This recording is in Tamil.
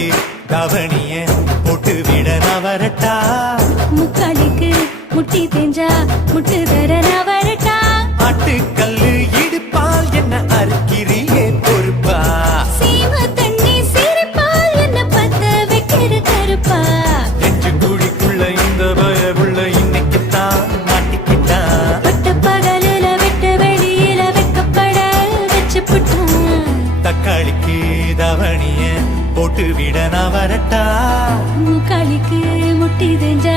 முக்காலிக்கு தவணிய போட்டு விட நவரட்டா முக்காலிக்கு முட்டி தேஞ்சா முட்டு தர நவரட்டா ஆட்டுக்கல்லு இடுப்பால் என்ன அறுக்கிறியே பொறுப்பா சீம தண்ணி சிரிப்பால் என்ன பத்த வைக்கிற கருப்பா நெஞ்சு குழிக்குள்ள இந்த பயவுள்ள இன்னைக்குத்தான் மாட்டிக்கிட்டான் பட்ட பகலில விட்டு வெளியில வைக்கப்பட வச்சு புட்டான் தக்காளிக்கு தவணிய போட்டு விட நவரட்டா முக்காலிக்கு முட்டி தேஞ்சா